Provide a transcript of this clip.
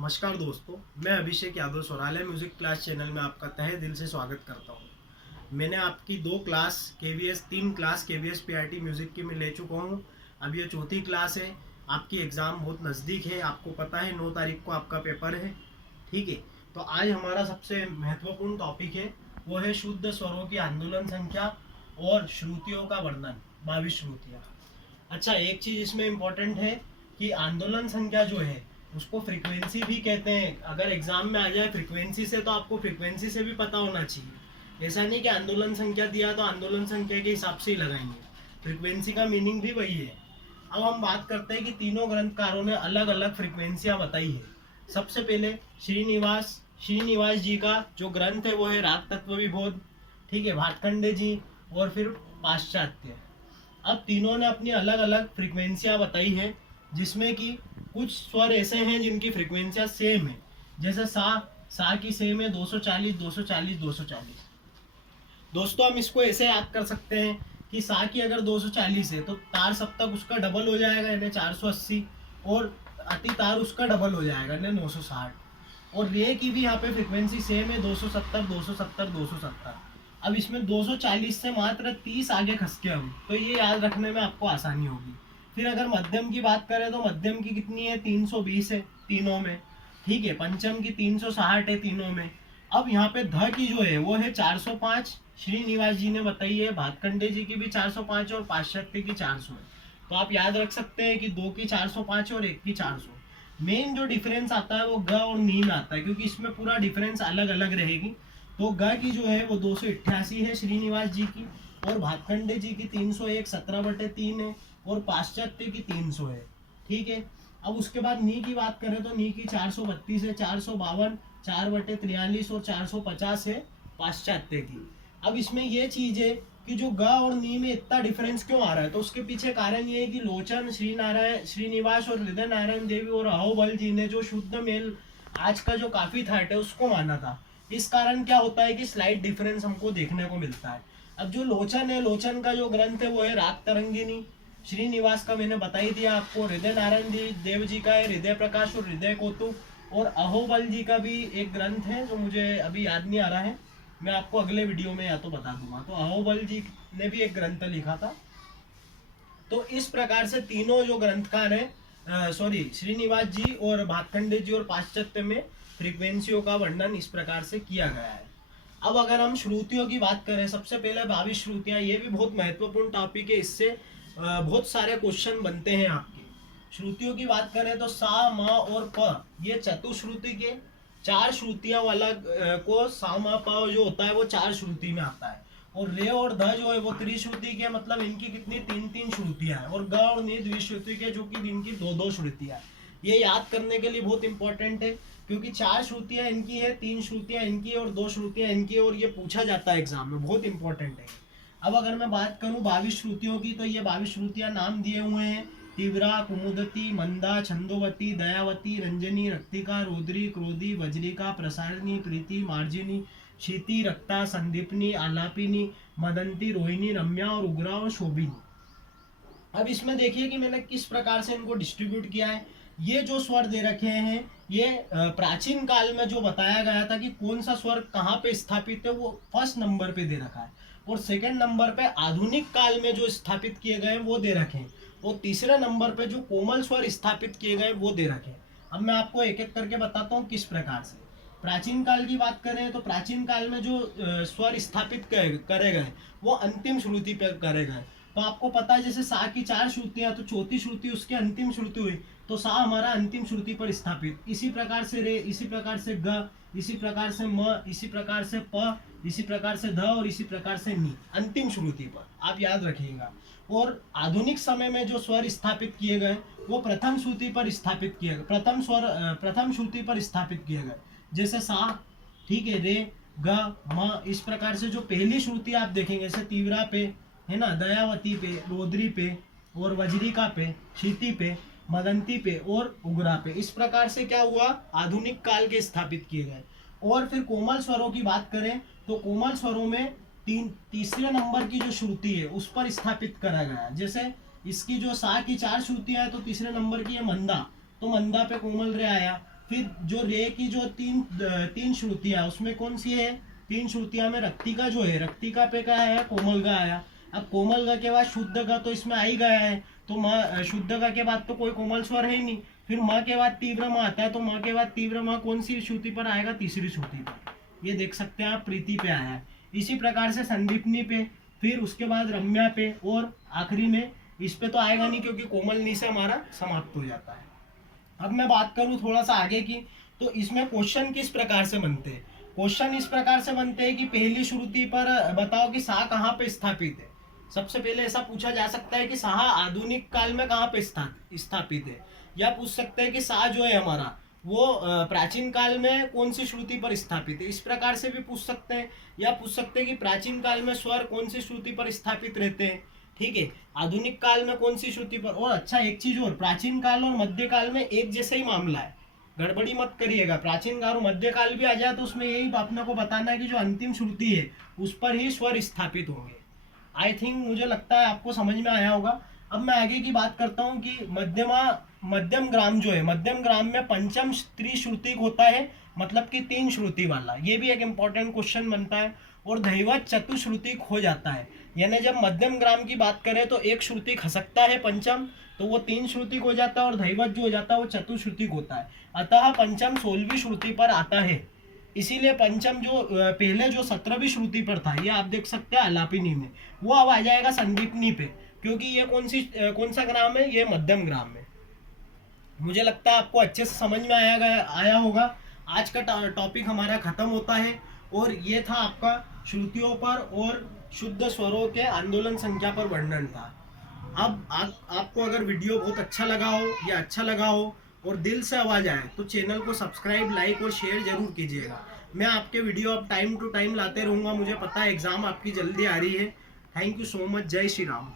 नमस्कार दोस्तों, मैं Abhishek Yadav सोराले music class channel में आपका तहे दिल से स्वागत करता हूं। मैंने आपकी तीन क्लास KVS PRT म्यूज़िक की मैं ले चुका हूं। अब ये चौथी क्लास है। आपकी एग्ज़ाम बहुत नज़दीक है, आपको पता है 9 तारीख को आपका पेपर है। ठीक है, तो आज हमारा सबसे महत्वपूर्ण टॉपिक है, वो है शुद्ध स्वरों की आंदोलन संख्या और श्रुतियों का वर्णन, 22 श्रुतियाँ। अच्छा, एक चीज़ इसमें इम्पोर्टेंट है कि आंदोलन संख्या जो है उसको फ्रीक्वेंसी भी कहते हैं। अगर एग्जाम में आ जाए फ्रीक्वेंसी से, तो आपको फ्रीक्वेंसी से भी पता होना चाहिए। ऐसा नहीं कि आंदोलन संख्या दिया तो आंदोलन संख्या के हिसाब से ही लगाएंगे, फ्रीक्वेंसी का मीनिंग भी वही है। अब हम बात करते हैं कि तीनों ग्रंथकारों ने अलग अलग फ्रीक्वेंसियाँ बताई है। सबसे पहले श्रीनिवास जी का जो ग्रंथ है वो है राग तत्व विबोध, ठीक है, भाटखंडे जी और फिर पाश्चात्य। अब तीनों ने अपनी अलग अलग फ्रीक्वेंसियाँ बताई है, जिसमें कि कुछ स्वर ऐसे हैं जिनकी फ्रीक्वेंसियाँ सेम है। जैसे सा की सेम है 240 240 240। दोस्तों, हम इसको ऐसे याद कर सकते हैं कि सा की अगर 240 है तो तार सप्तक उसका डबल हो जाएगा यानी 480, और अति तार उसका डबल हो जाएगा यानी 960। और रे की भी यहाँ पे फ्रीक्वेंसी सेम है 270 270 270। अब इसमें 240 से मात्र 30 आगे खस के हम, तो ये याद रखने में आपको आसानी होगी। फिर अगर मध्यम की बात करें तो मध्यम की कितनी है, 320 है तीनों में, ठीक है। पंचम की 360 है तीनों में। अब यहाँ पे ध की जो है वो है 405, श्रीनिवास जी ने बताई है। भातखंडे जी की भी 405 और पाश्चात्य की 400 है। तो आप याद रख सकते हैं कि 2 की 405 और 1 की 400। मेन जो डिफरेंस आता है वो ग और नी में आता है, क्योंकि इसमें पूरा डिफरेंस अलग अलग रहेगी। तो ग की जो है वो 288 है श्रीनिवास जी की, और भातखंडे जी की 301 17/3 है, और पाश्चात्य की 300 है, ठीक है। अब उसके बाद नी की बात करें तो नी की 432 है, 452 4/43 और 450 है पाश्चात्य की। अब इसमें ये चीज है कि जो ग और नी में इतना डिफरेंस क्यों आ रहा है, तो उसके पीछे कारण ये है कि लोचन श्रीनिवास और हृदय नारायण देवी और अहोबल जी ने जो शुद्ध मेल आज का जो काफी थाट है उसको माना था। इस कारण क्या होता है कि स्लाइट डिफरेंस हमको देखने को मिलता है। अब जो लोचन है, लोचन का जो ग्रंथ है वो है राग तरंगिनी। श्रीनिवास का मैंने बता ही दिया आपको। हृदय नारायण देव जी का है हृदय प्रकाश और हृदय कौतुक, और अहोबल जी का भी एक ग्रंथ है जो मुझे अभी याद नहीं आ रहा है, मैं आपको अगले वीडियो में या तो बता दूंगा। तो अहोबल जी ने भी एक ग्रंथ लिखा था। तो इस प्रकार से तीनों जो ग्रंथकार हैं, श्रीनिवास जी और भातखंडे जी और पाश्चात्य में फ्रीक्वेंसियों का वर्णन इस प्रकार से किया गया है। अब अगर हम श्रुतियों की बात करें, सबसे पहले 22 श्रुतियाँ, ये भी बहुत महत्वपूर्ण टॉपिक है। इससे बहुत सारे क्वेश्चन बनते हैं आपके। श्रुतियों की बात करें तो सा म और प, ये चतुश्रुति के 4 श्रुतियां वाला को सा म प जो होता है वो 4 श्रुति में आता है। और रे और ध जो है वो त्रिश्रुति के, मतलब इनकी कितनी 3-3 श्रुतियां हैं। और ग और नि द्विश्रुति के, जो कि इनकी 2-2 श्रुतियां हैं। ये याद करने के लिए बहुत इंपॉर्टेंट है, क्योंकि 4 श्रुतियां इनकी है, 3 श्रुतियां इनकी और 2 श्रुतियां इनकी, और ये पूछा जाता है एग्जाम में, बहुत इंपॉर्टेंट है। अब अगर मैं बात करूं 22 श्रुतियों की, तो ये 22 श्रुतियां नाम दिए हुए हैं: तीव्रा, कुमुदती, मंदा, छंदोवती, दयावती, रंजनी, रक्तिका, रुद्री, क्रोधी, वज्रिका, प्रसारिणी, प्रीति, मार्जिनी, शीति, रक्ता, संदीपनी, आलापिनी, मदंती, रोहिणी, रम्या और उग्रा और शोभिनी। अब इसमें देखिए कि मैंने किस प्रकार से इनको डिस्ट्रीब्यूट किया है। ये जो स्वर दे रखे हैं, ये प्राचीन काल में जो बताया गया था कि कौन सा स्वर कहाँ पे स्थापित है, वो फर्स्ट नंबर पे दे रखा है। और सेकंड नंबर पे आधुनिक काल में जो स्थापित किए गए वो दे रखे हैं। और तीसरे नंबर पे जो कोमल स्वर स्थापित किए गए वो दे रखे हैं। अब मैं आपको एक एक करके बताता हूँ किस प्रकार से। प्राचीन काल की बात करें तो प्राचीन काल में जो स्वर स्थापित करे गए वो अंतिम श्रुति पे करे गए। तो आपको पता है जैसे सा की 4 श्रुतियां, तो चौथी श्रुति उसकी अंतिम श्रुति हुई, तो सा हमारा अंतिम श्रुति पर स्थापित। इसी प्रकार से रे, इसी प्रकार से ग, इसी प्रकार से म, इसी प्रकार से प, इसी प्रकार से ध और इसी प्रकार से नी, अंतिम श्रुति पर, आप याद रखिएगा। और आधुनिक समय में जो स्वर स्थापित किए गए वो प्रथम श्रुति पर स्थापित किए गए, प्रथम श्रुति पर स्थापित किए गए। जैसे सा, ठीक है, रे, ग, म, इस प्रकार से जो पहली श्रुति आप देखेंगे, जैसे तीव्रा पे है ना, दयावती पे, रोद्री पे और वज्रिका पे, शीति पे, मदंती पे और उग्रा पे, इस प्रकार से क्या हुआ, आधुनिक काल के स्थापित किए गए। और फिर कोमल स्वरों की बात करें तो कोमल स्वरों में तीसरे नंबर की जो श्रुति है उस पर स्थापित करा गया। जैसे इसकी जो सा की 4 श्रुतियां है, तो तीसरे नंबर की है मंदा, तो मंदा पे कोमल रे आया। फिर जो रे की जो तीन श्रुतियां, उसमें कौन सी है? तीन श्रुतियां में रक्तिका जो है, रक्तिका पे क्या है? कोमल गा आया। अब कोमल गा के बाद शुद्ध गा तो इसमें आ ही गया है, तो माँ शुद्ध गा के बाद तो कोई कोमल स्वर है ही नहीं। फिर माँ के बाद तीव्र माँ आता है, तो माँ के बाद तीव्र माँ कौन सी श्रुति पर आएगा? तीसरी श्रुति पर। ये देख सकते हैं आप, प्रीति पे आया है। इसी प्रकार से संदीपनी पे, फिर उसके बाद रम्या पे, और आखिरी में इस पे तो आएगा नहीं क्योंकि कोमल नी से हमारा समाप्त हो जाता है। अब मैं बात करूं थोड़ा सा आगे की, तो इसमें क्वेश्चन किस प्रकार से बनते हैं? क्वेश्चन इस प्रकार से बनते हैं कि पहली श्रुति पर बताओ कि सा कहाँ पे स्थापित है। सबसे पहले ऐसा पूछा जा सकता है कि सा आधुनिक काल में कहाँ पे स्थापित है, या पूछ सकते हैं कि सा जो है हमारा वो प्राचीन काल में कौन सी श्रुति पर स्थापित है, इस प्रकार से भी पूछ सकते हैं। या पूछ सकते हैं कि प्राचीन काल में स्वर कौन सी श्रुति पर स्थापित रहते हैं, ठीक है, आधुनिक काल में कौन सी श्रुति पर। और अच्छा एक चीज और, प्राचीन काल और मध्य काल में एक जैसा ही मामला है, गड़बड़ी मत करिएगा। प्राचीन काल और मध्य काल भी आ जाए तो उसमें यही अपने को बताना है कि जो अंतिम श्रुति है उस पर ही स्वर स्थापित होंगे। आई थिंक, मुझे लगता है आपको समझ में आया होगा। अब मैं आगे की बात करता हूँ कि मध्यम ग्राम जो है, मध्यम ग्राम में पंचम त्रिश्रुतिक होता है, मतलब कि तीन श्रुति वाला, ये भी एक इम्पॉर्टेंट क्वेश्चन बनता है। और दैवत चतुश्रुतिक हो जाता है, यानी जब मध्यम ग्राम की बात करें तो एक श्रुति खसकता है पंचम, तो वो तीन श्रुतिक हो जाता है, और दैवत जो हो जाता है वो चतुश्रुतिक होता है। अतः पंचम 16वीं श्रुति पर आता है। इसीलिए पंचम जो पहले जो 17वीं श्रुति पर था, ये आप देख सकते हैं आलापिनी में, वो अब आ जाएगा संदीपनी पे, क्योंकि ये कौन सा ग्राम है? ये मध्यम ग्राम है। मुझे लगता है आपको अच्छे से समझ में आया होगा। आज का टॉपिक हमारा खत्म होता है, और ये था आपका श्रुतियों पर और शुद्ध स्वरों के आंदोलन संख्या पर वर्णन था। अब आपको अगर वीडियो बहुत अच्छा लगा हो या अच्छा लगा हो और दिल से आवाज आए तो चैनल को सब्सक्राइब, लाइक और शेयर जरूर कीजिएगा। मैं आपके वीडियो अब टाइम टू टाइम लाते रहूँगा। मुझे पता है एग्जाम आपकी जल्दी आ रही है। Thank you so much. जय श्री राम।